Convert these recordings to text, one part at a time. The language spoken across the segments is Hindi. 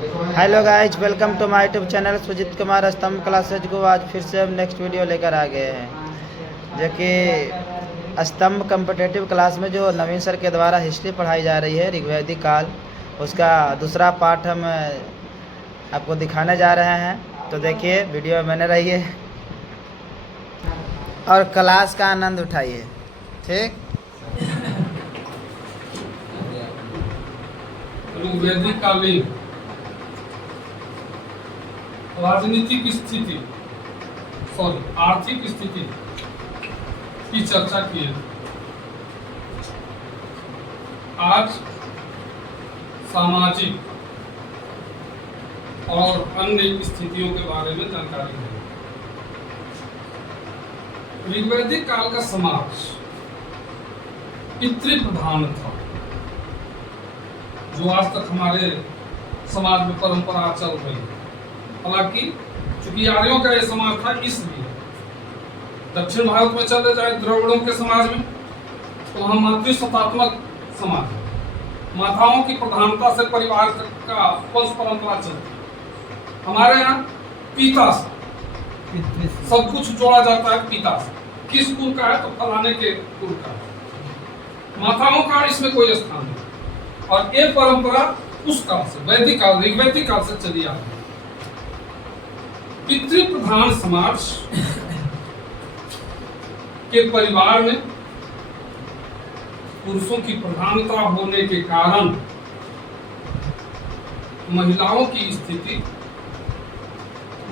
Hello guys, welcome to my YouTube channel Sujeet Kumar Stambh classes को। आज फिर से हम नेक्स्ट वीडियो लेकर आ गए हैं जो कि स्तंभ कम्पिटेटिव क्लास में जो नवीन सर के द्वारा हिस्ट्री पढ़ाई जा रही है ऋग्वैदिक काल, उसका दूसरा पार्ट हम आपको दिखाने जा रहे हैं। तो देखिए, वीडियो में बने रहिए और क्लास का आनंद उठाइए। ठीक। ऋग्वैदिक कालीन राजनीतिक स्थिति आर्थिक स्थिति की चर्चा की है। आज सामाजिक और अन्य स्थितियों के बारे में जानकारी है। ऋग्वैदिक काल का समाज पितृ प्रधान था, जो आज तक हमारे समाज में परंपरा चल रही है। हालांकि चूंकि आर्यों का यह समाज था, इसलिए दक्षिण भारत में चले जाए द्रविड़ों के समाज में, तो हम मातृसत्तात्मक समाज, माताओं की प्रधानता से परिवार का वंश परंपरा चलती। हमारे यहाँ पिता से सब कुछ जोड़ा जाता है। पिता से किस कुल का है, तो फलाने के कुल का है। माताओं का इसमें कोई स्थान नहीं। और ये परंपरा उस काल से, वैदिक काल, ऋग्वैदिक काल से चली आ रही है। पितृ प्रधान समाज के परिवार में पुरुषों की प्रधानता होने के कारण महिलाओं की स्थिति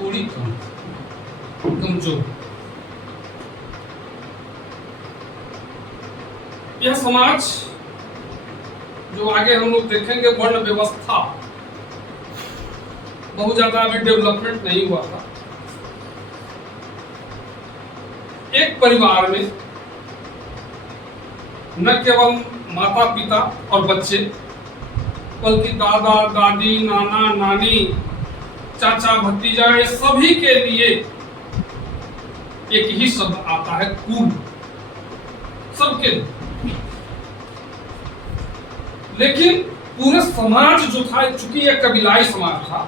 थोड़ी कमजोर। यह समाज जो आगे हम लोग देखेंगे, वर्ण व्यवस्था बहुत ज्यादा अभी डेवलपमेंट नहीं हुआ था। एक परिवार में न केवल माता पिता और बच्चे, बल्कि दादा दादी, नाना नानी, चाचा भतीजा, ये सभी के लिए एक ही शब्द आता है, कुल। सबके लिए। लेकिन पूरे समाज जो था, चूंकि यह कबीलाई समाज था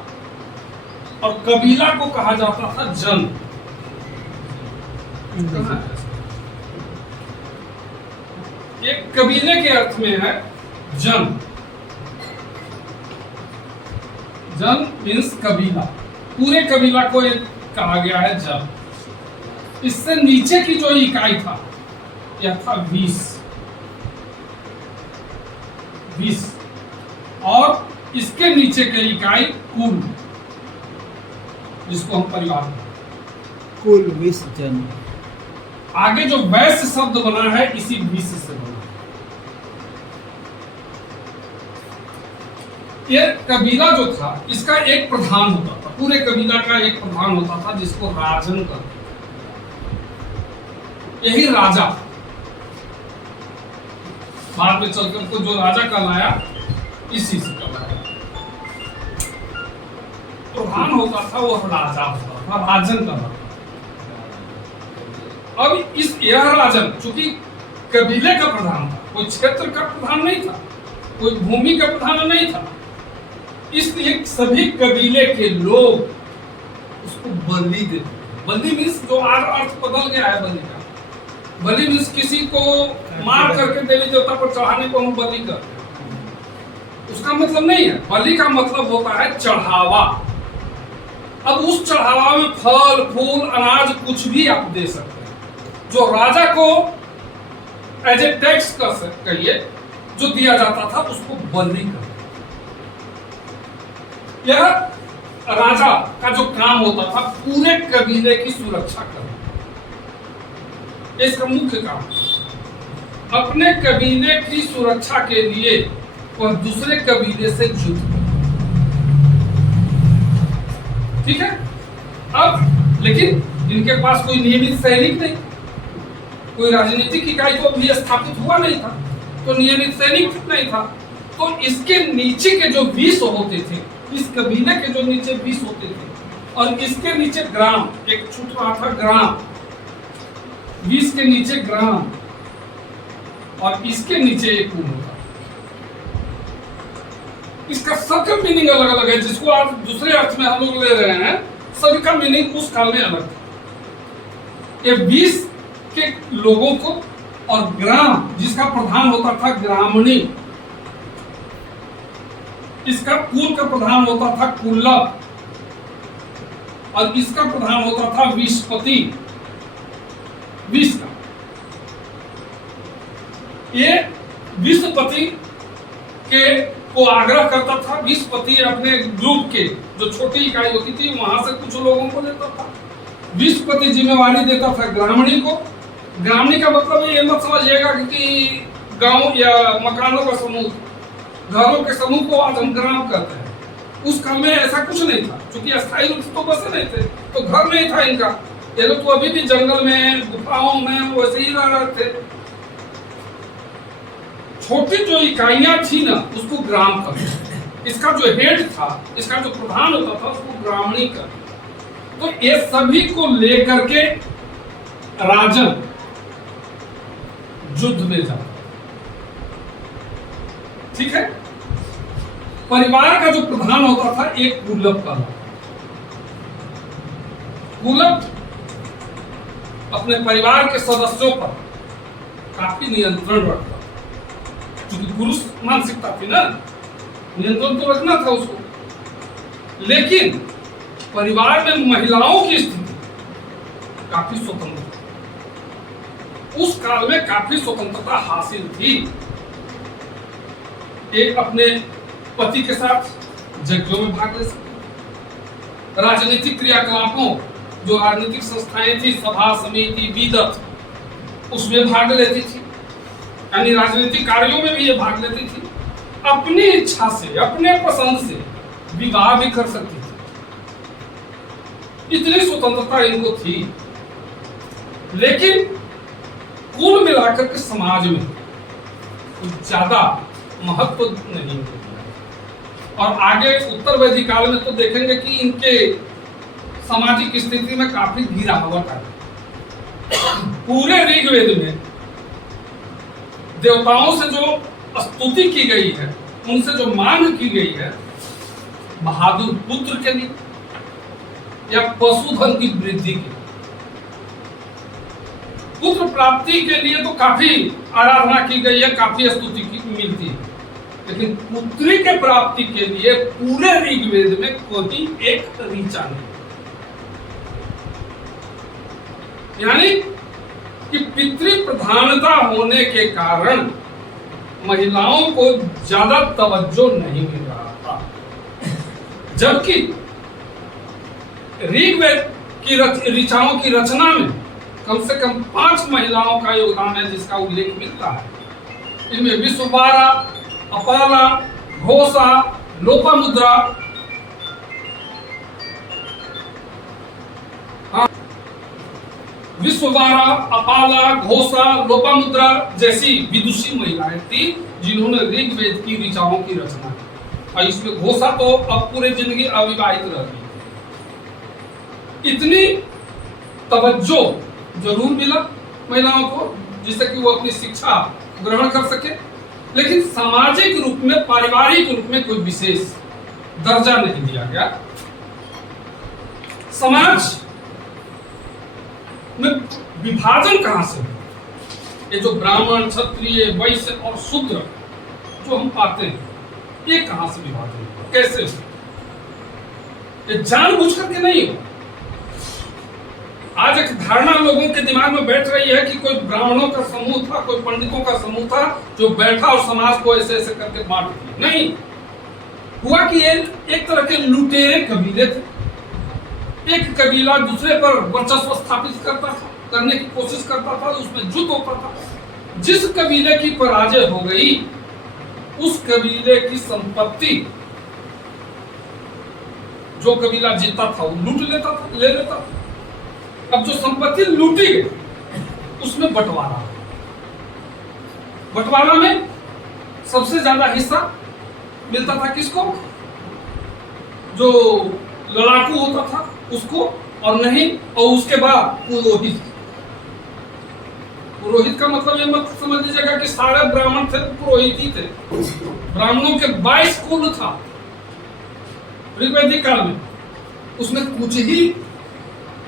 और कबीला को कहा जाता था जन। ये कबीले के अर्थ में है जन। जन मीन्स कबीला। पूरे कबीला को ये कहा गया है जन। इससे नीचे की जो इकाई था, यह था वीस। और इसके नीचे की इकाई कुल, जिसको हम परिवार में कुल 20 जन। आगे जो वैश्य शब्द बना है, इसी विश्व से बना। ये कबीला जो था, इसका एक प्रधान होता था। पूरे कबीला का एक प्रधान होता था, जिसको राजन कहते। यही राजा बाद में चलकर को जो राजा कहलाया, इसी से कहलाया। प्रधान होता था वो राजा होता था, राजन कहलाता। अब यह राजन चूंकि कबीले का प्रधान था, कोई क्षेत्र का प्रधान नहीं था, कोई भूमि का प्रधान नहीं था, इसलिए सभी कबीले के लोग उसको बलि देते। बलि मीन्स जो आज अर्थ बदल गया है बलि का। बलि मीन्स किसी को मार करके देवी देवता पर चढ़ाने को हम बलि करते हैं। उसका मतलब नहीं है। बलि का मतलब होता है चढ़ावा। अब उस चढ़ावा में फल फूल अनाज कुछ भी आप दे सकते हैं। जो राजा को एज ए टैक्स कहिए जो दिया जाता था, उसको बलि कहते। यह राजा का जो काम होता था, पूरे कबीले की सुरक्षा करना। इसका मुख्य काम अपने कबीले की सुरक्षा के लिए वह दूसरे कबीले से युद्ध करे। ठीक है। अब लेकिन इनके पास कोई नियमित सैनिक नहीं, कोई राजनीतिक इकाई तो भी स्थापित हुआ नहीं था, तो नियमित सैनिक नहीं था। तो इसके नीचे के जो 20 होते थे, इस कबीले के जो नीचे 20 होते थे, और इसके नीचे ग्राम एक छूट रहा था, ग्राम 20 के नीचे ग्राम, और इसके नीचे एक कुल होता। इसका सबका मीनिंग अलग अलग है, जिसको आज दूसरे अर्थ में हम लोग ले रहे हैं, सभी का मीनिंग उस काल में अलग था। ये 20 के लोगों को, और ग्राम जिसका प्रधान होता था ग्रामणी, इसका कुल का प्रधान होता था कुल्लभ, और इसका प्रधान होता था विस्पति। 20 का ये विस्पति के को आग्रह करता था। विस्पति अपने ग्रुप के जो छोटी इकाई होती थी वहां से कुछ लोगों को देता था। विस्पति जिम्मेवारी देता था ग्रामणी को। ग्रामणी का मतलब ये मत समझिएगा कि गांव या मकानों का समूह, घरों के समूह को आज हम ग्राम कहते हैं। उस काल में ऐसा कुछ नहीं था, क्योंकि अस्थायी रूप से तो बसे नहीं थे, तो घर नहीं था इनका। ये लोग तो अभी भी जंगल में, गुफाओं में वैसे ही रह रहे थे। छोटी जो इकाइयां थी ना, उसको ग्राम कहते। इसका जो हेड था, इसका जो प्रधान होता था, उसको ग्रामणी कहते। तो ये सभी को लेकर के राजन युद्ध में जाता, ठीक है। परिवार का जो प्रधान होता था एक कुल्लभ का। कुल्लभ अपने परिवार के सदस्यों पर काफी नियंत्रण रखता, क्योंकि पुरुष मानसिकता थी ना, नियंत्रण तो रखना था उसको। लेकिन परिवार में महिलाओं की स्थिति काफी स्वतंत्र, उस काल में काफी स्वतंत्रता हासिल थी। एक अपने पति के साथ यज्ञों में भाग ले सकती, राजनीतिक क्रियाकलापों, जो राजनीतिक संस्थाएं थी, सभा समिति विदत, उसमें भाग लेती थी, यानी राजनीतिक कार्यों में भी ये भाग लेती थी। अपनी इच्छा से, अपने पसंद से विवाह भी कर सकती थी। इतनी स्वतंत्रता इनको थी। लेकिन कुल मिलाकर के समाज में ज्यादा महत्व नहीं है। और आगे उत्तर वैदिक काल में तो देखेंगे कि इनके सामाजिक स्थिति में काफी गिरावट आई। पूरे ऋग्वेद में देवताओं से जो स्तुति की गई है, उनसे जो मांग की गई है, बहादुर पुत्र के लिए या पशुधन की वृद्धि के, पुत्र प्राप्ति के लिए तो काफी आराधना की गई है, काफी स्तुति की मिलती है। लेकिन पुत्री के प्राप्ति के लिए पूरे ऋग्वेद में कोई एक ऋचा नहीं, यानी कि पितृ प्रधानता होने के कारण महिलाओं को ज्यादा तवज्जो नहीं मिल रहा था। जबकि ऋग्वेद की ऋचाओं की रचना में कम से कम 5 महिलाओं का योगदान है, जिसका उल्लेख मिलता है। इनमें विश्ववारा, अपाला, घोषा, लोपामुद्रा, विश्ववारा, अपाला, घोषा, लोपामुद्रा जैसी विदुषी महिलाएं थी, जिन्होंने ऋग्वेद की ऋचाओं की रचना की। और इसमें घोषा तो अब पूरी जिंदगी अविवाहित रही। इतनी तवज्जो जरूर मिला महिलाओं को, जिससे कि वो अपनी शिक्षा ग्रहण कर सके, लेकिन सामाजिक रूप में, पारिवारिक रूप में कोई विशेष दर्जा नहीं दिया गया। समाज में विभाजन कहां से? ये जो ब्राह्मण, क्षत्रिय, वैश्य और शूद्र जो हम पाते हैं, ये कहां से विभाजन हुआ, कैसे? ये जानबूझ करके नहीं हो। आज एक धारणा लोगों के दिमाग में बैठ रही है कि कोई ब्राह्मणों का समूह था, कोई पंडितों का समूह था, जो बैठा और समाज को ऐसे ऐसे करके बांट दिया। नहीं हुआ कि ये एक तरह के लुटेरे कबीले थे। एक कबीला दूसरे पर वर्चस्व स्थापित करता था, करने की कोशिश करता था, उसमें युद्ध होता था। जिस कबीले की पराजय हो गई, उस कबीले की संपत्ति जो कबीला जीता था वो लूट लेता था, ले लेता था। अब जो संपत्ति लूटी गई, उसमें बंटवारा में सबसे ज्यादा हिस्सा मिलता था किसको? जो लड़ाकू होता था उसको, और नहीं, और उसके बाद पुरोहित। पुरोहित का मतलब ये मत समझ लीजिएगा कि सारे ब्राह्मण थे, पुरोहित ही थे। ब्राह्मणों के 22 कुल था, ऋग्वैदिक काल में उसमें कुछ ही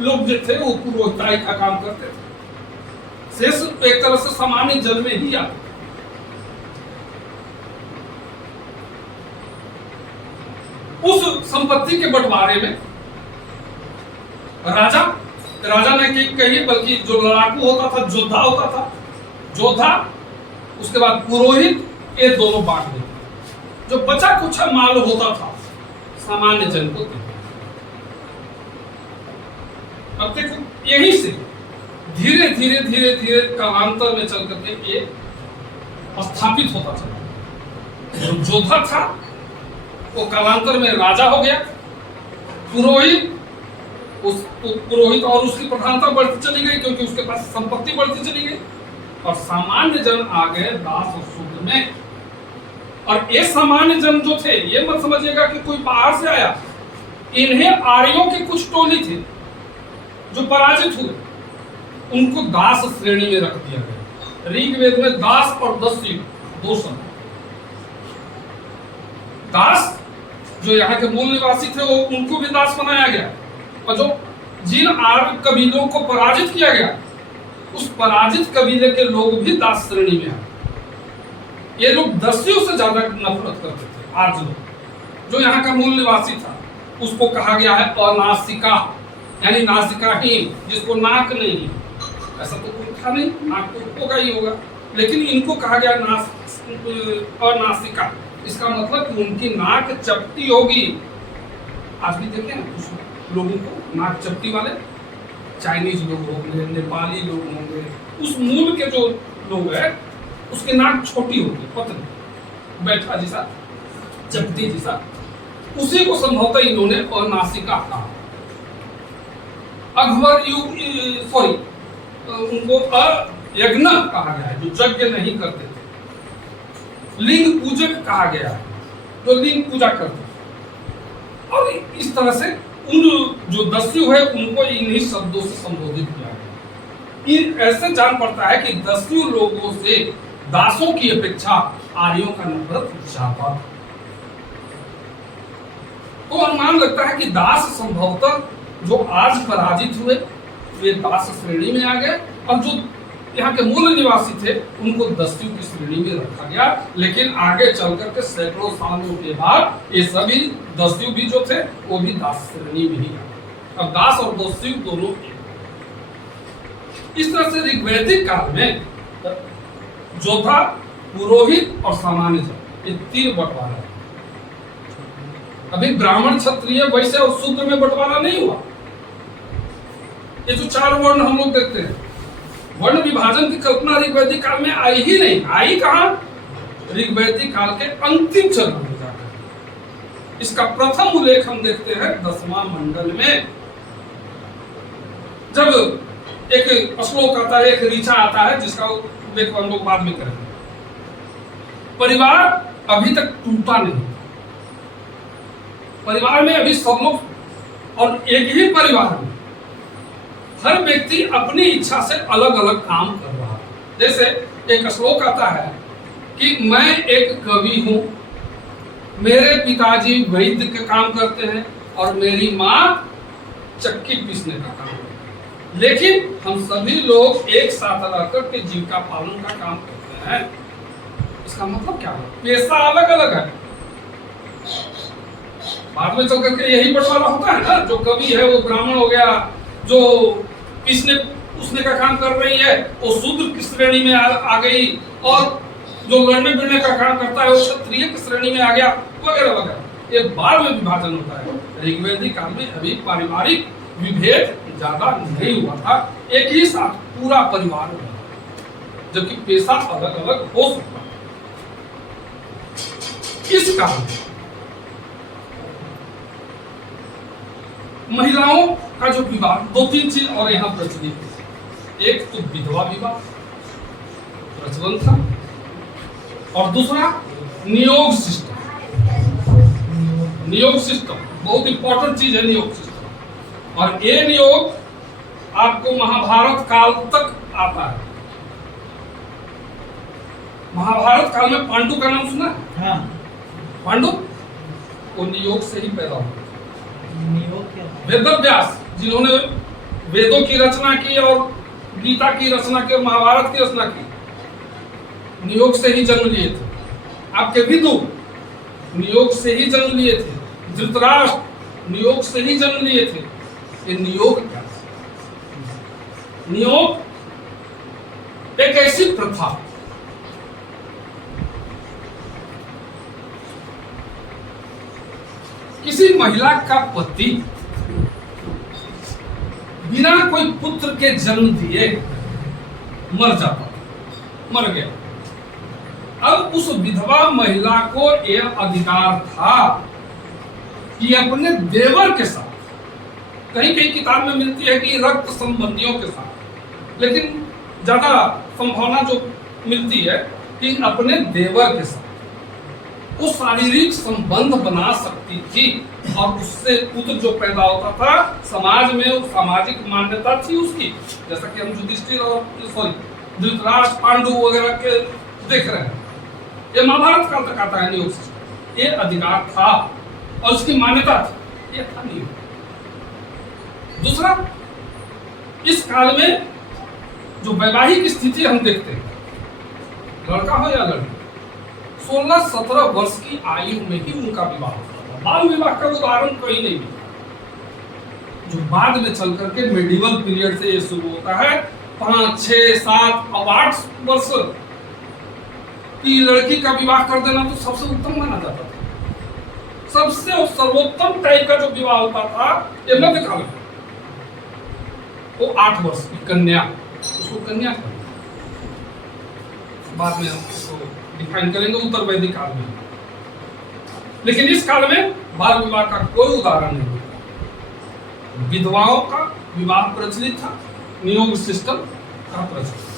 लोग जो थे वो पुरोहिताई का काम करते थे, शेष एक तरह से सामान्य जन में ही आते। उस संपत्ति के बंटवारे में राजा ने कही, बल्कि जो लड़ाकू होता था, योद्धा होता था, योद्धा उसके बाद पुरोहित, ये दोनों बांट देते। जो बचा कुछ माल होता था सामान्य जन को देते। अब देखो यहीं से धीरे धीरे कालांतर में चल करके ये स्थापित होता चला। जो योद्धा था वो कालांतर में राजा हो गया, पुरोहित पुरोहित और उसकी प्रधानता बढ़ती चली गई क्योंकि उसके पास संपत्ति बढ़ती चली गई, और सामान्य जन आ गए दास और शूद्र में। और ये सामान्य जन जो थे, ये मत समझिएगा कि कोई बाहर से आया, इन्हें आर्यों की कुछ टोली थी जो पराजित हुए, उनको दास श्रेणी में रख दिया गया। ऋग्वेद में दास और दस्यु दो शब्द। दास जो यहाँ के मूल निवासी थे वो उनको भी दास बनाया गया, और जो जिन आर्य कबीलों को पराजित किया गया उस पराजित कबीले के लोग भी दास श्रेणी में आए। ये लोग दस्युओं से ज्यादा नफरत करते थे। आर्य लोग जो यहाँ का मूल निवासी था उसको कहा गया है अनासिका, यानी नासिकाहीन, जिसको नाक नहीं। ऐसा तो कोई था नहीं, नाक तो होगा ही होगा, लेकिन इनको कहा गया अनासिका। इसका मतलब कि उनकी नाक चपटी होगी। आज भी देखें ना कुछ लोगों को नाक चपटी वाले, चाइनीज लोग होंगे, नेपाली लोग होंगे, उस मूल के जो लोग हैं उसकी नाक छोटी होगी, पतली, बैठा जैसा, चपटी जैसा। उसी को संभवतः इन्होंने अनासिका कहा। अकबर सॉरी उनको अयज्ञ कहा गया है, जो यज्ञ नहीं करते थे। लिंग पूजक कहा गया है, जो लिंग पूजा करते थे। और इस तरह से उन जो दस्यु है उनको इन्हीं शब्दों से संबोधित किया गया। ऐसे जान पड़ता है कि दस्यु लोगों से दासों की अपेक्षा आर्यों का नफरत ज्यादा था। तो अनुमान लगता है कि दास संभवतः जो आज पराजित हुए वे दास श्रेणी में आ गए, और जो यहाँ के मूल निवासी थे उनको दस्यु की श्रेणी में रखा गया। लेकिन आगे चल करके सैकड़ों सालों के बाद ये सभी दस्यु भी जो थे वो भी दास श्रेणी में ही आ। अब दास और दस्यु दोनों इस तरह से ऋग्वैदिक काल में योद्धा, पुरोहित और सामान्य जन, ये तीन बंटवारा है। अभी ब्राह्मण, क्षत्रिय, वैश्य और शूद्र में बंटवारा नहीं हुआ। ये जो चार वर्ण हम लोग देखते हैं, वर्ण विभाजन की कल्पना ऋग्वैदिक काल में आई ही नहीं। आई कहां? ऋग्वैदिक काल के अंतिम चरण में जाकर। इसका प्रथम उल्लेख हम देखते हैं 10वां मंडल में, जब एक श्लोक आता है, एक ऋचा आता है, जिसका उल्लेख हम लोग बाद में करेंगे। परिवार अभी तक टूटा नहीं, परिवार में अभी सब लोग, और एक ही परिवार में हर व्यक्ति अपनी इच्छा से अलग अलग काम कर रहा है। जैसे एक श्लोक आता है कि मैं एक कवि हूं, मेरे पिताजी वैद्य का काम करते हैं और मेरी माँ चक्की पीसने का काम करते हैं, लेकिन हम सभी लोग एक साथ रहकर के जीविका पालन का काम करते हैं। इसका मतलब क्या है? पेशा अलग अलग है। बाद में चल करके यही बंटवारा होता है ना, जो कवि है वो ब्राह्मण हो गया, जो पीसने उसने का काम कर रही है वो शूद्र की श्रेणी में आ गई, और जो लड़ने भिड़ने का काम करता है वो क्षत्रिय की श्रेणी में आ गया, वगैरह वगैरह। ये बाद में विभाजन होता है। ऋग्वैदिक काल में अभी पारिवारिक विभेद ज्यादा नहीं हुआ था, एक ही साथ पूरा परिवार हुआ, जबकि पेशा अलग अलग हो सकता है। इस कारण महिलाओं का जो विवाह, दो तीन चीज और यहाँ प्रचलित है। एक तो विधवा विवाह प्रचलन था, और दूसरा नियोग सिस्टम। नियोग सिस्टम बहुत इंपॉर्टेंट चीज है, नियोग सिस्टम। और ये नियोग आपको महाभारत काल तक आता है। महाभारत काल में पांडु का नाम सुना है? हाँ। पांडु वो नियोग से ही पैदा हुए। नियोग क्या है? वेदव्यास जिन्होंने वेदों की रचना की और गीता की रचना की और महाभारत की रचना की, नियोग से ही जन्म लिए थे। आपके विदु नियोग से ही जन्म लिए थे। धृतराष्ट्र नियोग से ही जन्म लिए थे। ये नियोग क्या है? नियोग एक ऐसी प्रथा किसी महिला का पति बिना कोई पुत्र के जन्म दिए मर जाता, मर गया। अब उस विधवा महिला को यह अधिकार था कि अपने देवर के साथ, कहीं कहीं किताब में मिलती है कि रक्त संबंधियों के साथ, लेकिन ज्यादा संभावना जो मिलती है कि अपने देवर के साथ वो शारीरिक संबंध बना सकती थी और उससे पुत्र जो पैदा होता था, समाज में वो सामाजिक मान्यता थी उसकी। जैसा कि हम युधिष्ठिर और धृतराष्ट्र पांडु वगैरह के देख रहे हैं, ये महाभारत काल तक आता है नियोग सिस्टम। ये अधिकार था और उसकी मान्यता थी, ये था नियोग। दूसरा, इस काल में जो वैवाहिक स्थिति हम देखते हैं, लड़का हो या लड़की, 16-17 वर्ष की आयु में ही उनका विवाह होता था। बाल विवाह का उदाहरण कोई नहीं मिलता, जो बाद में चल करके मेडिवल पीरियड से ये शुरू होता है। 5, 6, 7 और 8 वर्ष की लड़की का विवाह कर देना तो सबसे उत्तम माना जाता था। सबसे सर्वोत्तम टाइप का जो विवाह होता था ये मध्यकाल में, वो 8 वर्ष की कन्या, उसको कन्या कहते हैं। बाद में हम इसको डिफाइन करेंगे उत्तर वैदिक काल में। लेकिन इस काल में बाल विवाह का कोई उदाहरण नहीं होता। विधवाओं का विवाह प्रचलित था, नियोग सिस्टम का प्रचलित।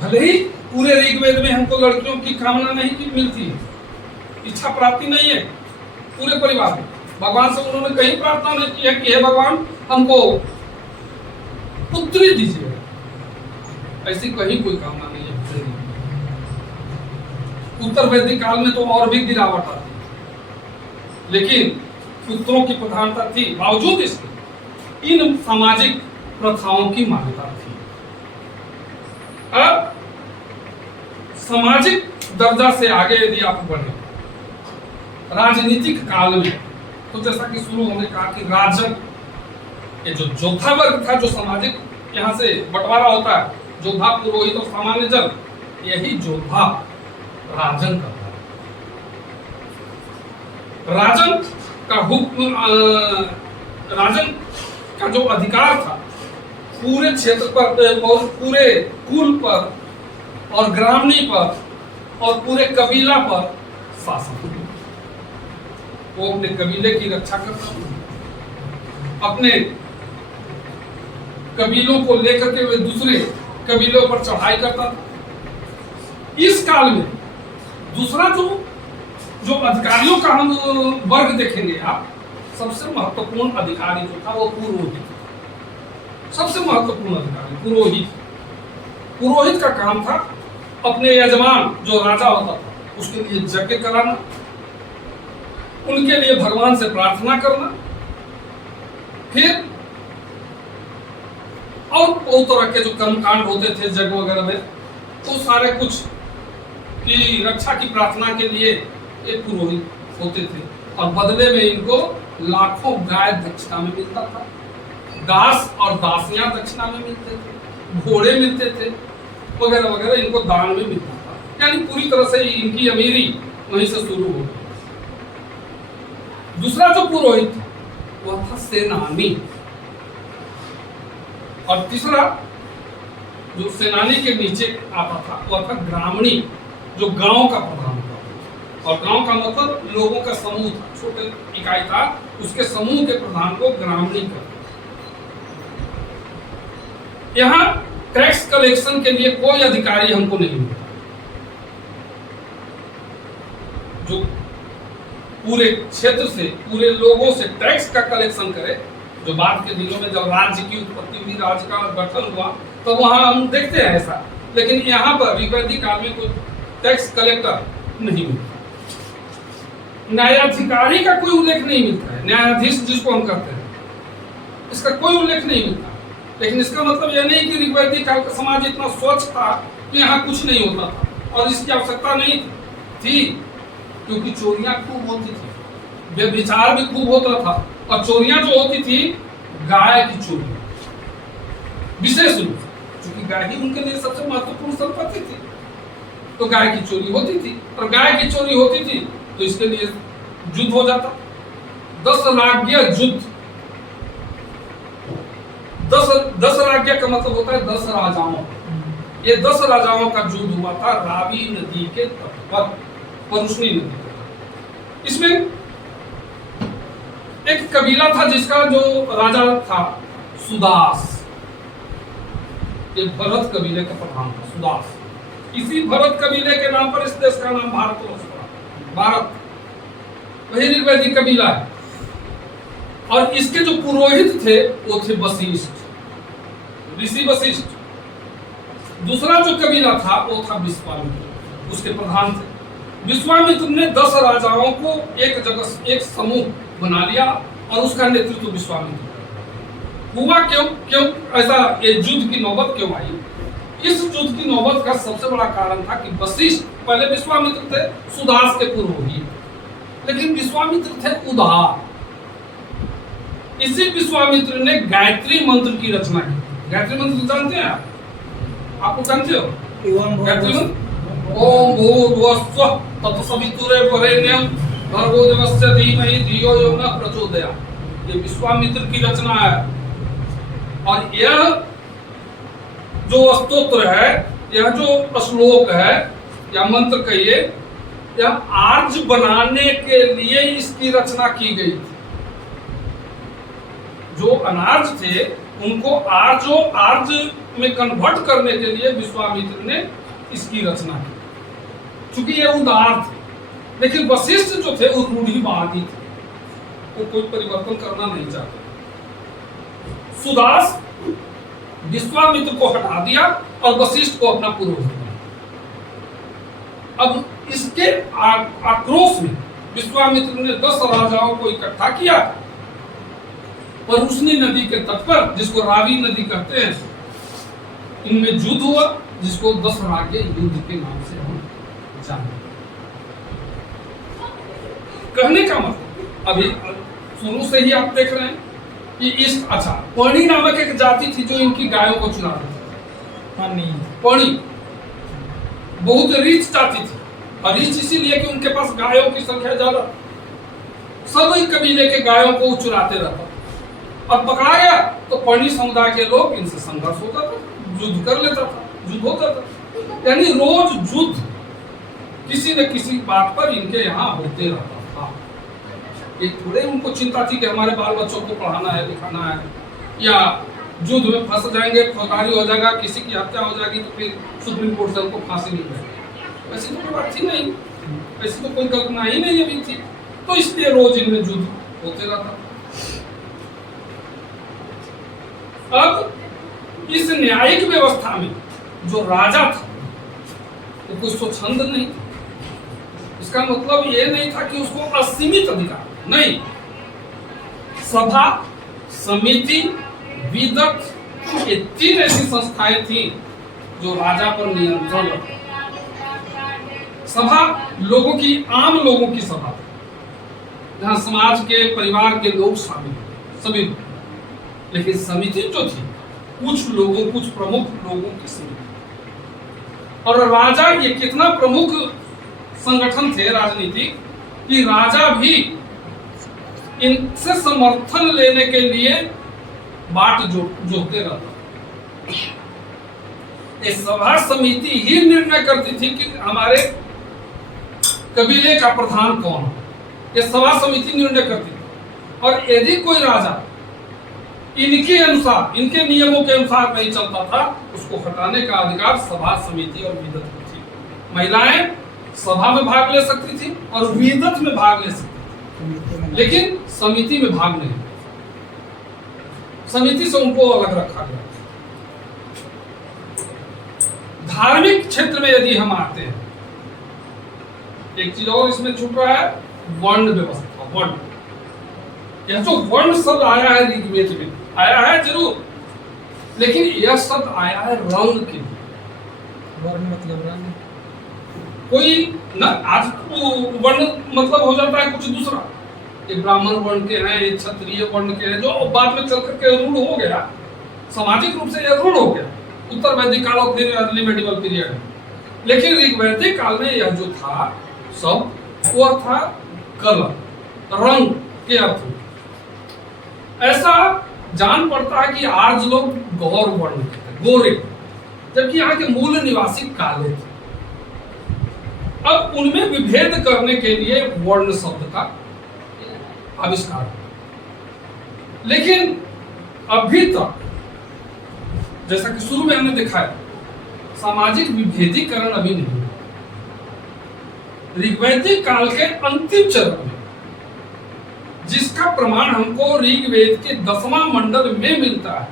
भले ही पूरे ऋग्वेद में हमको लड़कियों की कामना नहीं की मिलती है, इच्छा प्राप्ति नहीं है पूरे परिवार में। भगवान से उन्होंने कहीं प्रार्थना नहीं की है कि हे भगवान हमको पुत्री दीजिए, ऐसी कहीं कोई कामना नहीं है। उत्तर वैदिक काल में तो और भी गिरावट आती, लेकिन पुत्रों की प्रधानता थी। बावजूद इसके इन सामाजिक प्रथाओं की मान्यता थी। अब सामाजिक दर्जा से आगे यदि आप बढ़े, राजनीतिक काल में, तो जैसा कि शुरू हमने कहा कि राजन, ये जो जोधा वर्ग था, जो सामाजिक यहाँ से बंटवारा होता है, जोधा, पुरोहित और सामान्य जन, यही जोधा राजन करता है। राजन का हुक्म, राजन का जो अधिकार था पूरे क्षेत्र पर और पूरे कुल पर और ग्रामणी पर और पूरे कबीला पर शासन। वो अपने कबीले की रक्षा करता, अपने कबीलों को लेकर के वे दूसरे कबीलों पर चढ़ाई करता था। इस काल में दूसरा जो अधिकारियों का हम वर्ग देखेंगे आप, सबसे महत्वपूर्ण अधिकारी जो था वो पुरोहित। सबसे महत्वपूर्ण अधिकारी पुरोहित। पुरोहित का काम था अपने यजमान जो राजा होता था उसके लिए यज्ञ कराना, उनके लिए भगवान से प्रार्थना करना, फिर और बहुत तरह के जो कर्मकांड होते थे जग वगैरह में, तो सारे कुछ की रक्षा की प्रार्थना के लिए ये पुरोहित होते थे। और बदले में इनको लाखों गाय दक्षिणा में मिलता था, दास और दासियां दक्षिणा में मिलते थे, घोड़े मिलते थे वगैरह वगैरह, इनको दान में मिलता था। यानी पूरी तरह से इनकी अमीरी वहीं से शुरू हो गई। दूसरा जो पुरोहित था वह था सेनानी, और तीसरा जो सेनानी के नीचे आता था वह था ग्रामणी, जो गांव का प्रधान था। और गांव का मतलब लोगों का समूह था, छोटे इकाई था, उसके समूह के प्रधान को ग्रामणी कहते। यहाँ टैक्स कलेक्शन के लिए कोई अधिकारी हमको नहीं मिलता, जो पूरे क्षेत्र से, पूरे लोगों से टैक्स का कलेक्शन करे। जो बाद के दिनों में जब राज्य की उत्पत्ति हुई, राज्य का गठन हुआ, तो वहां हम देखते हैं ऐसा। लेकिन यहाँ पर ऋग्वैदिक काल में कोई टैक्स कलेक्टर नहीं मिलता। न्यायाधिकारी का कोई उल्लेख नहीं मिलता है, न्यायाधीश जिसको हम कहते हैं, इसका कोई उल्लेख नहीं मिलता। लेकिन इसका मतलब यह नहीं कि ऋग्वैदिक काल का समाज इतना स्वच्छ था कि यहाँ कुछ नहीं होता था और इसकी आवश्यकता नहीं थी, क्योंकि चोरियां खूब होती थी, व्यभिचार भी खूब होता था, और चोरियां जो होती थी गाय की चोरी विशेष रूप से, क्योंकि गाय ही उनके लिए सबसे महत्वपूर्ण संपत्ति थी, तो गाय की चोरी होती थी, और गाय की चोरी होती थी तो इसके लिए युद्ध हो जाता। 10 राज्य युद्ध, 10 राज्य का मतलब होता है 10 राजाओं। ये 10 राजाओं का युद्ध हुआ था रावी नदी के तट पर, परुष्णी नदी पर। इसमें एक कबीला था जिसका जो राजा था सुदास, ये भरत कबीले का प्रधान था सुदास। इसी भरत कबीले के नाम पर इस देश का नाम भारत हो चुका। भारत वही ऋग्वैदिक कबीला है, और इसके जो पुरोहित थे वो थे वशिष्ठ, ऋषि वशिष्ठ। दूसरा जो कबीला था वो था विश्वामित्र, उसके प्रधान थे। विश्वामित्र ने 10 राजाओं को एक जगह, एक समूह बना लिया, और उसका नेतृत्व विश्वामित्र हुआ। क्यों ऐसा ये युद्ध की नौबत क्यों आई? इस युद्ध की नौबत का सबसे बड़ा कारण था कि वशिष्ठ, पहले विश्वामित्र थे सुदास के पुरोहित, लेकिन विश्वामित्र थे उदार। इसी विश्वामित्र ने गायत्री मंत्र की रचना की। गायत्री मंत्र जानते हैं आप लोग जानते हो? गायत्री मंत्र ओम भूर्भुवस्सुः तत्सवितुर्वरेण्यं भर्गो देवस्य धीमहि धियो यो नः प्रचोदयात्। ये विश्वामित्र की रचना है, और यह जो स्तोत्र है, यह जो श्लोक है या मंत्र कहिए, यह आर्ज बनाने के लिए इसकी रचना की गई थी। जो अनार्ज थे उनको आर्ज में कन्वर्ट करने के लिए विश्वामित्र ने इसकी रचना की, क्योंकि ये उदार थे। लेकिन वशिष्ठ जो थे वो रूढ़िवादी थे, वो कोई परिवर्तन करना नहीं चाहते। सुदास विश्वामित्र को हटा दिया और वशिष्ठ को अपना पुरोहित बनाया। अब इसके आक्रोश में विश्वामित्र ने 10 राजाओं को इकट्ठा किया, परुष्णी नदी के तट पर, जिसको रावी नदी कहते हैं, इनमें युद्ध हुआ, जिसको 10 राज्य युद्ध के नाम से हम जानते। कहने का मतलब अभी शुरू से ही आप देख रहे हैं कि इस पणी नामक एक जाति थी जो इनकी गायों को चुराती थी। पणी बहुत रिच जाति थी, और रिच इसीलिए कि उनके पास गायों की संख्या ज्यादा। सभी कबीले के गायों को चुराते रहता, और पकड़ा गया तो पणी समुदाय के लोग इनसे संघर्ष होता था, युद्ध कर लेता था, युद्ध होता था। यानी रोज युद्ध किसी न किसी बात पर इनके यहाँ होते रहता था। ये थोड़े उनको चिंता थी कि हमारे बाल बच्चों को पढ़ाना है, लिखाना है, या युद्ध में फंस जाएंगे, फौजदारी हो जाएगा, किसी की हत्या हो जाएगी तो फिर सुप्रीम कोर्ट से उनको फांसी मिल जाएगी। ऐसी तो कोई बात थी नहीं, ऐसी तो कोई कल्पना ही नहीं अभी थी। तो इसलिए रोज इनमें युद्ध होते रहता। अब इस न्यायिक व्यवस्था में जो राजा था वो कोई स्वच्छंद नहीं था। इसका मतलब ये नहीं था कि उसको असीमित अधिकार, नहीं। सभा, समिति, विदत, ये 3 ऐसी संस्थाएं थी जो राजा पर नियंत्रण रखती। सभा लोगों की, आम लोगों की सभा थी, जहां समाज के, परिवार के लोग शामिल थे, सभी लोग। लेकिन समिति जो थी कुछ लोगों, कुछ प्रमुख लोगों की समिति। और राजा ये कितना प्रमुख संगठन थे राजनीतिक कि राजा भी इनसे समर्थन लेने के लिए बाट जोड़ते रहता। ये सभा समिति ही निर्णय करती थी कि हमारे कबीले का प्रधान कौन है। ये सभा समिति निर्णय करती थी, और यदि कोई राजा इनके अनुसार, इनके नियमों के अनुसार नहीं चलता था, उसको हटाने का अधिकार सभा समिति और विदत में थी। महिलाएं सभा में भाग ले सकती थी और विदत में भाग ले सकती थी, लेकिन समिति में भाग नहीं। समिति से उनको अलग रखा गया। धार्मिक क्षेत्र में यदि हम आते हैं, एक चीज और इसमें छूट रहा है वर्ण व्यवस्था। वर्ण, यह जो वर्ण शब्द आया है ऋग्वेद में, आया है जरूर, लेकिन यह शब्द आया है रंग के लिए। वर्ण मतलब रंग। कोई न आज तो वर्ण मतलब हो जाता है कुछ दूसरा, ये ब्राह्मण वर्ण के हैं, ये क्षत्रिय वर्ण के हैं, जो बाद में चल करके रूढ़ हो गया, सामाजिक रूप से यह रूढ़ हो गया उत्तर वैदिक काल और फिर अर्ली मेडिवल पीरियड में। लेकिन ऋग्वैदिक काल में यह जो था सब, वह था कलर, रंग के अर्थ में। ऐसा जान पड़ता है कि आज लोग गौर वर्ण के थे, गोरे, जबकि यहाँ के मूल निवासी काले थे। अब उनमें विभेद करने के लिए वर्ण शब्द का आविष्कार, लेकिन अभी तक जैसा कि शुरू में हमने देखा है, सामाजिक विभेदीकरण अभी नहीं हुआ। ऋग्वैदिक काल के अंतिम चरण में, जिसका प्रमाण हमको ऋग्वेद के 10वां मंडल में मिलता है,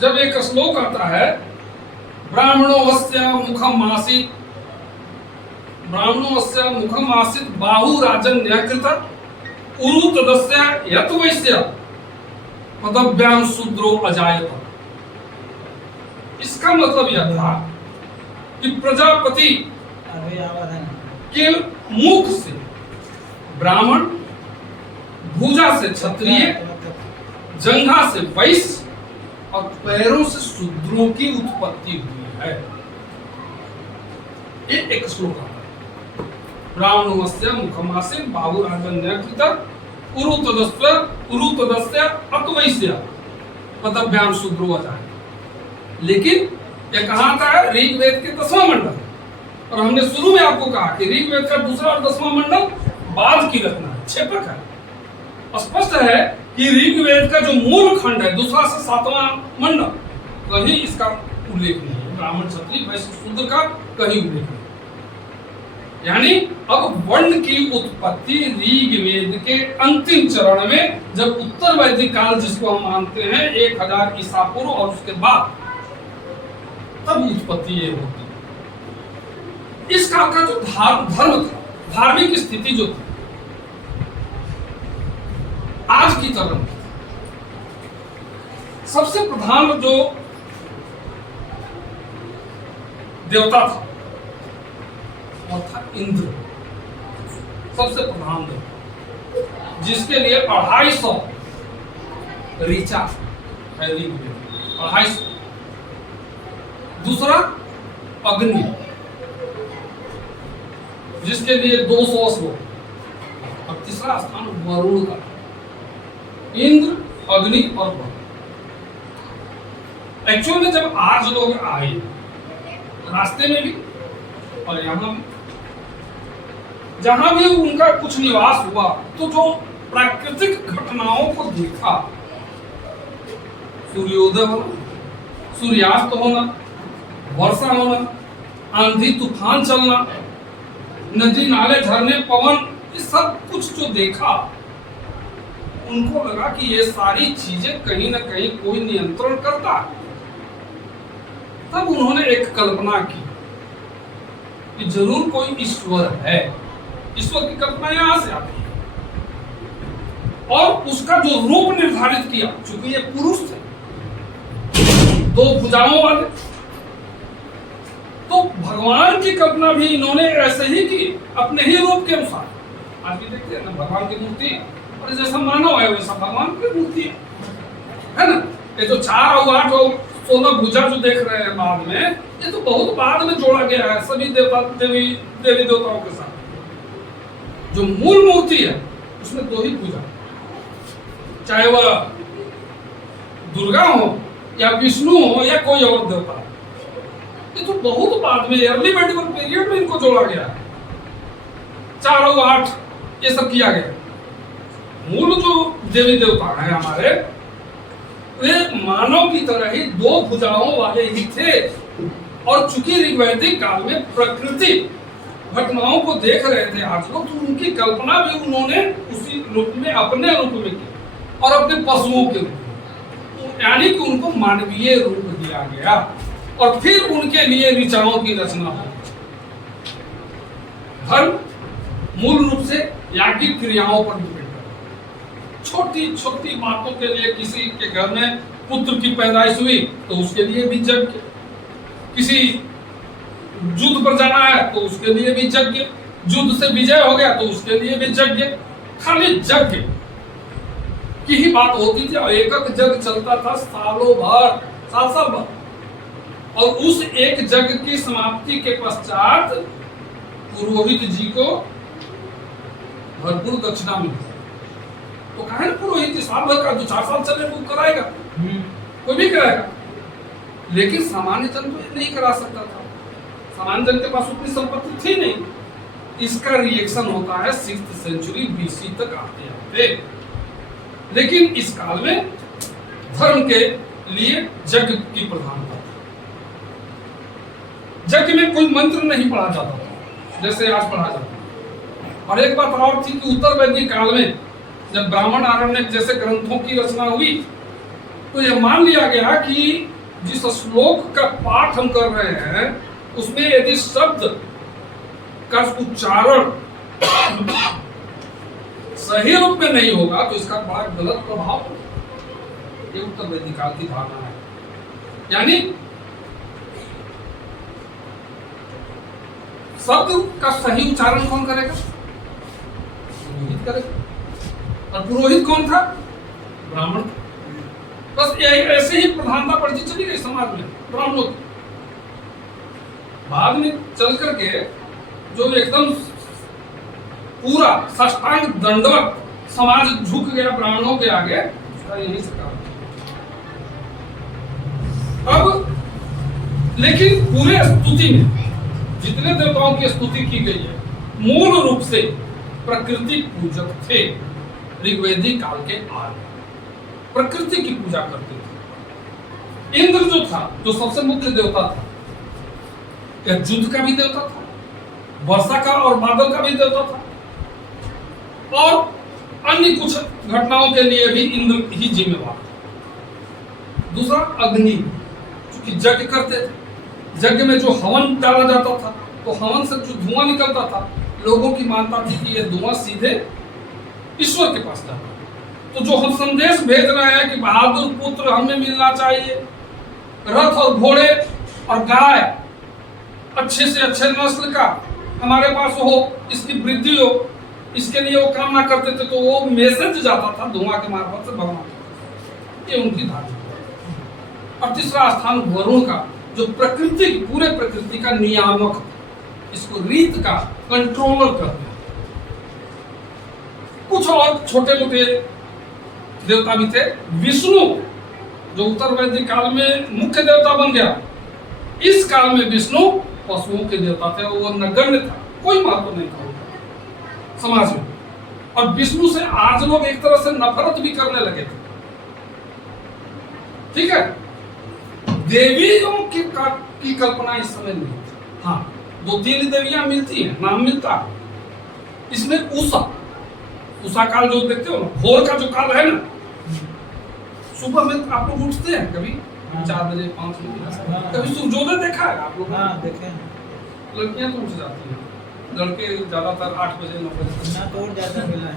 जब एक श्लोक आता है, ब्राह्मणोऽस्य मुखम आसीत्, ब्राह्मणोऽस्य मुखम आसीत् बाहु राजन्यकृत उरु तदस्य यत् वैश्य पदभ्याम शूद्रो अजायत। इसका मतलब यह था कि प्रजापति के मुख से ब्राह्मण, भुजा से क्षत्रिय, जंघा से वैश्य और पैरों से शूद्रों की उत्पत्ति हुई है। ये एक श्लोक आता है, ब्राह्मणोऽस्य मुखमासीत् बाहु राजन्यकृत उरु तदस्य अतवैश्य पदभ्याम शूद्रो अजायत। लेकिन यह कहाँ आता है? ऋग्वेद के 10वां मंडल। और हमने शुरू में आपको कहा कि ऋग्वेद का दूसरा और 10वां मंडल बाद की रचना है, क्षेपक है। स्पष्ट है कि ऋग्वेद का जो मूल खंड है, दूसरा से 7वां मंडल, कहीं इसका उल्लेख नहीं है। ब्राह्मण, क्षत्रिय, वैश्य, शूद्र का कहीं उल्लेख नहीं। यानी अब वर्ण की उत्पत्ति ऋग्वेद के अंतिम चरण में, जब उत्तर वैदिक काल जिसको हम मानते हैं 1000 ईसा पूर्व और उसके बाद, तब उत्पत्ति ये होती है। इस काल का जो धर्म था, धार्मिक स्थिति जो थी, आज की तरह सबसे प्रधान जो देवता था वो था इंद्र, सबसे प्रधान देवता, जिसके लिए 250 ऋचा है ऋग्वेद, 250। दूसरा अग्नि, जिसके लिए 200 श्लोक। और तीसरा स्थान वरुण का, इंद्र, अग्नि और वरुण। एक्चुअल में जब आज लोग आए रास्ते में भी और यहाँ भी, जहां भी उनका कुछ निवास हुआ, तो जो प्राकृतिक घटनाओं को देखा, सूर्योदय होना, सूर्यास्त होना, वर्षा होना, आंधी तूफान चलना, नदी नाले झरने पवन, ये सब कुछ जो देखा, उनको लगा कि ये सारी चीजें कहीं ना कहीं कोई नियंत्रण करता है। तब उन्होंने एक कल्पना की कि जरूर कोई ईश्वर है। ईश्वर की कल्पना यहां से आती है, और उसका जो रूप निर्धारित किया, चूंकि ये पुरुष थे, 2 भुजाओं वाले, तो भगवान की कल्पना भी इन्होंने ऐसे ही की, अपने ही रूप के अनुसार। आज भी देखते हैं ना, भगवान की मूर्ति, और जैसा मानव है वैसा भगवान की मूर्ति है ना। ये जो 4 और 8 और 16 भुजा जो देख रहे हैं बाद में, ये तो बहुत बाद में जोड़ा गया है सभी देवी देवताओं के साथ। जो मूल मूर्ति है उसमें 2 ही भुजा, चाहे वह दुर्गा हो या विष्णु हो या कोई और देवता। ये तो बहुत बाद में अर्ली मेडिवल पीरियड में इनको जोड़ा गया है। 4 और 8 ये सब किया गया। मूल जो देवी देवता है हमारे, वे मानव की तरह ही 2 भुजाओं वाले ही थे। और चूंकि ऋग्वैदिक काल में प्रकृति घटनाओं को देख रहे थे आज लोग, तो उनकी कल्पना भी उन्होंने उसी रूप में, अपने रूप में की, और अपने पशुओं के रूप में, यानी कि उनको मानवीय रूप दिया गया। और फिर उनके लिए ऋचाओं की रचना हुई। धर्म, मूल रूप से याज्ञिक क्रियाओं पर डिपेंड करता है। छोटी छोटी बातों के लिए किसी के घर में पुत्र की पैदाइश हुई तो उसके लिए भी यज्ञ, किसी युद्ध पर जाना है तो उसके लिए भी यज्ञ, युद्ध से विजय हो गया तो उसके लिए भी यज्ञ। खाली यज्ञ की ही बात होती थी और एक एक यज्ञ चलता था सालों भर, साल भर। और उस एक यज्ञ की समाप्ति के पश्चात पुरोहित जी को भरपूर दक्षिणा मिलती। तो कहा ना पुरोहित जी साल भर का 2-4 साल चले वो कराएगा, कोई भी कराएगा, लेकिन सामान्य जन तो नहीं करा सकता था। सामान्य जन के पास उतनी संपत्ति थी नहीं। इसका रिएक्शन होता है 6th सेंचुरी BC तक आते आते। लेकिन इस काल में धर्म के लिए यज्ञ की प्रधानता थी। यज्ञ में कोई मंत्र नहीं पढ़ा जाता था जैसे आज पढ़ा जाता है। और एक बात और थी कि उत्तर वैदिक काल में जब ब्राह्मण आरण्यक जैसे ग्रंथों की रचना हुई तो यह मान लिया गया कि जिस श्लोक का पाठ हम कर रहे हैं उसमें यदि शब्द का उच्चारण सही रूप में नहीं होगा तो इसका बड़ा गलत प्रभाव पड़ेगा। ये उत्तर वैदिक काल की धारणा है। यानी शब्द का सही उच्चारण कौन करेगा? पुरोहित करेगा। और पुरोहित कौन था? ब्राह्मण। बस ऐसे ही प्रधानता बढ़ती चली गई समाज में ब्राह्मणों की। बाद में चल करके जो एकदम पूरा साष्टांग दंडवत समाज झुक गया ब्राह्मणों के आगे, उसका यही से कारण। अब लेकिन पूरे स्तुति में जितने देवताओं की स्तुति की गई है मूल रूप से प्रकृति पूजक थे। ऋग्वेदिक काल के आर्य प्रकृति की पूजा करते थे। इंद्र जो था, जो सबसे मुख्य देवता था, यह युद्ध का भी देवता था, वर्षा का और बादल का भी देवता था, और अन्य कुछ घटनाओं के लिए भी इंद्र ही जिम्मेवार था। दूसरा अग्नि, क्योंकि यज्ञ करते थे, यज्ञ में जो हवन डाला जाता था तो हवन से जो धुआं निकलता था, लोगों की मानता थी कि यह धुआं सीधे ईश्वर के पास जाता। तो जो हम संदेश भेज रहे हैं कि बहादुर पुत्र हमें मिलना चाहिए, रथ और घोड़े और गाय अच्छे से अच्छे नस्ल का हमारे पास हो, इसकी वृद्धि हो, इसके लिए वो कामना करते थे, तो वो मैसेज जाता था धुआं के मार्फत से भगवान। ये उनकी धारणा। और तीसरा स्थान वरुण का, जो प्रकृति, पूरे प्रकृति का नियामक, इसको रीत का कंट्रोलर करते हैं। कुछ और छोटे मोटे देवता भी थे। विष्णु जो उत्तर वैदिक काल में मुख्य देवता बन गया, इस काल में विष्णु पशुओं के देवता थे। वो नगण्य था, कोई महत्व नहीं था समाज में। और विष्णु से आज लोग एक तरह से नफरत भी करने लगे थे। ठीक है, देवियों की कल्पना इस समय नहीं थी। हाँ, 2-3 देवियां मिलती हैं, नाम मिलता है। इसमें उषा काल जो देखते हो ना, भोर का जो काल है ना, सुबह में आप लोग उठते हैं कभी 4 बजे 5 बजे, कभी सूर्योदय देखा है आप लोग? हाँ, देखे हैं। लड़कियां तो उठ जाती हैं, लड़के ज्यादातर 8 बजे 9 बजे ना तो और ज्यादा मिला है।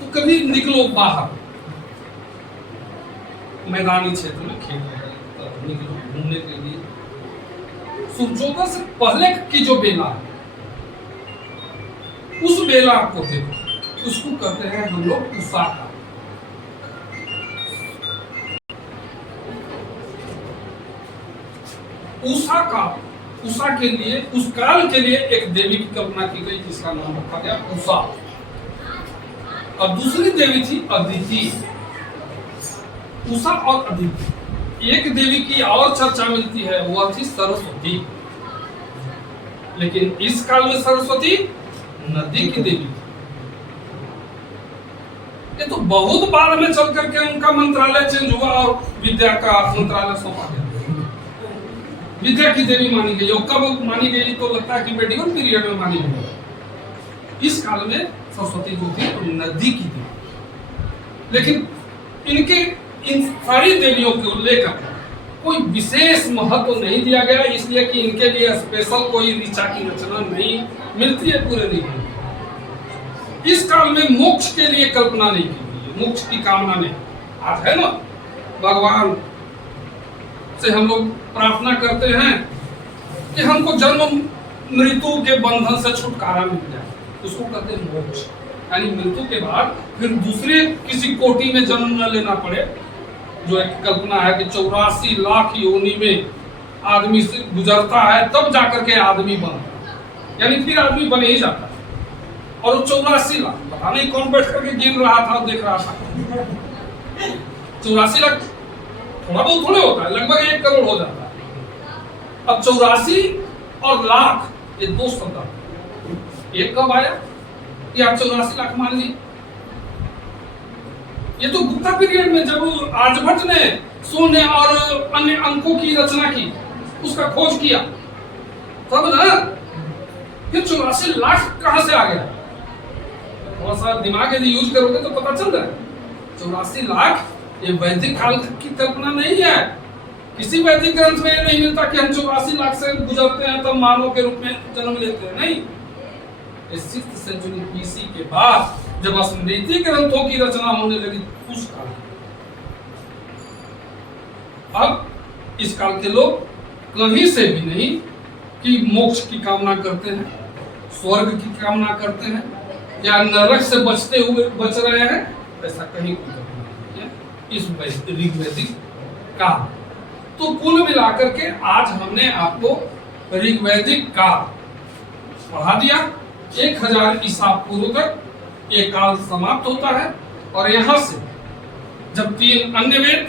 तो कभी निकलो बाहर मैदानी क्षेत्र में खेल रहे, निकलो घूमने के लिए। सूर्योदय से पहले की जो बेला है, उस बेला आपको देखो, उसको कहते हैं हम लोग उषा काल। उषा काल, उषा के लिए, उस काल के लिए एक देवी की कल्पना की गई जिसका नाम रखा गया उषा। और दूसरी देवी थी अदिति। उषा और अदिति। एक देवी की और चर्चा मिलती है, वह थी सरस्वती। लेकिन इस काल में सरस्वती नदी की देवी थी। ये तो बहुत बाद में चल करके उनका मंत्रालय चेंज हुआ और विद्या का मंत्रालय सौंपा गया, विद्या की देवी मानी गई। और कब मानी गई तो लगता है कि मेडिवल पीरियड में मानी गई। इस काल में सरस्वती जो थी तो नदी की थी। लेकिन इनके इन सारी देवियों को लेकर कोई विशेष महत्व नहीं दिया गया, इसलिए कि इनके लिए स्पेशल कोई ऋचा की रचना नहीं मिलती है पूरे ऋग में। इस काल में मोक्ष के लिए कल्पना नहीं की गई है, मोक्ष की कामना नहीं। आज है ना, भगवान से हम लोग प्रार्थना करते हैं कि हमको जन्म मृत्यु के बंधन से छुटकारा मिल जाए, उसको कहते हैं मोक्ष। यानी मृत्यु के बाद फिर दूसरे किसी कोटि में जन्म न लेना पड़े, जो एक कल्पना है कि 84 लाख योनि में आदमी से गुजरता है तब जाकर के आदमी बनता है, यानी फिर आदमी बने ही जाता है। और 84 लाख पता नहीं कौन बैठ करके गिन रहा था, देख रहा था। 84 लाख थोड़ा बहुत थोड़े होता है, लगभग 1 करोड़ हो जाता है। अब 84 और लाख ये 2 शब्द एक कब आया? ये आप 84 लाख मान ली। ये तो गुप्ता पीरियड में जब आर्यभट्ट ने शून्य और अन्य अंकों की रचना की, उसका खोज किया, तब ना ये 84 लाख कहां से आ गया? थोड़ा सा दिमाग यदि यूज करोगे तो पता चल रहा है। 84 लाख ये वैदिक काल की कल्पना नहीं है। किसी वैदिक ग्रंथ में ये नहीं मिलता कि हम 84 लाख से गुजरते हैं तब मानव के रूप में जन्म लेते हैं, नहीं। 6th सेंचुरी BC के बाद जब स्मृति ग्रंथों की रचना होने लगी उस काल, अब इस काल के लोग कहीं से भी नहीं कि मोक्ष की कामना करते हैं, स्वर्ग की कामना करते हैं या नरक से बचते हुए बच रहे हैं, ऐसा कहीं कोई कल्पना नहीं है इस ऋग्वैदिक काल। तो कुल मिलाकर के आज हमने आपको ऋग्वैदिक काल पढ़ा दिया। 1000 ईसा पूर्व तक ये काल समाप्त होता है और यहाँ से जब 3 अन्य वेद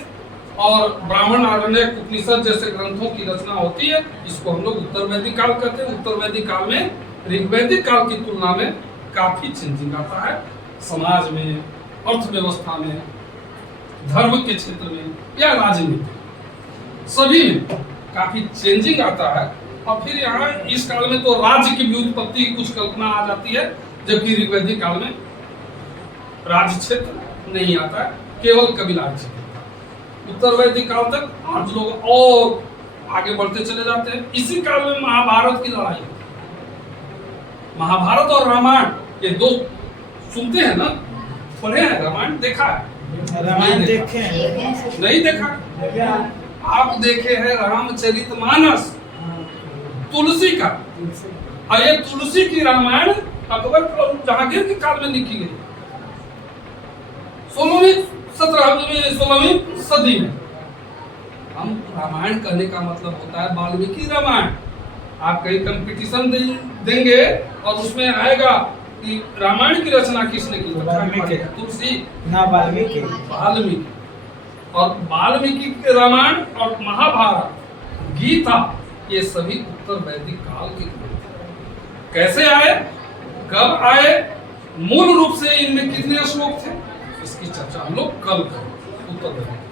और ब्राह्मण, आरण्यक, उपनिषद जैसे ग्रंथों की रचना होती है, इसको हम लोग उत्तर वैदिक काल कहते हैं। उत्तर वैदिक काल में ऋग्वैदिक काल की तुलना में काफी चेंजिंग आता है, समाज में, अर्थव्यवस्था में, धर्म के क्षेत्र में या राजनीति, सभी में काफी चेंजिंग आता है। और फिर यहाँ इस काल में तो राज्य की व्युत्पत्ति कुछ कल्पना आ जाती है, जबकि ऋग्वैदिक काल में राज्य क्षेत्र नहीं आता है, केवल कबीला क्षेत्र। उत्तर वैदिक काल तक आज लोग और आगे बढ़ते चले जाते हैं। इसी काल में महाभारत की लड़ाई होती है। महाभारत और रामायण ये 2 सुनते हैं ना, पढ़े हैं रामायण, देखा है? रामायण देखे नहीं देखा? आप देखे हैं रामचरितमानस, तुलसी का, और ये तुलसी की रामायण अकबर और जहांगीर के काल में लिखी गई, 16वीं सदी में। हम रामायण कहने का मतलब होता है वाल्मीकि रामायण। आप कहीं कंपटीशन देंगे और उसमें आएगा कि रामायण की रचना किसने की? तुलसी ना वाल्मीकि। और वाल्मीकि के रामायण और महाभारत, गीता, ये सभी उत्तर वैदिक काल के ग्रंथ। कैसे आए, कब आए, मूल रूप से इनमें कितने श्लोक थे, इसकी चर्चा हम लोग कल करें। उत्तर वैदिक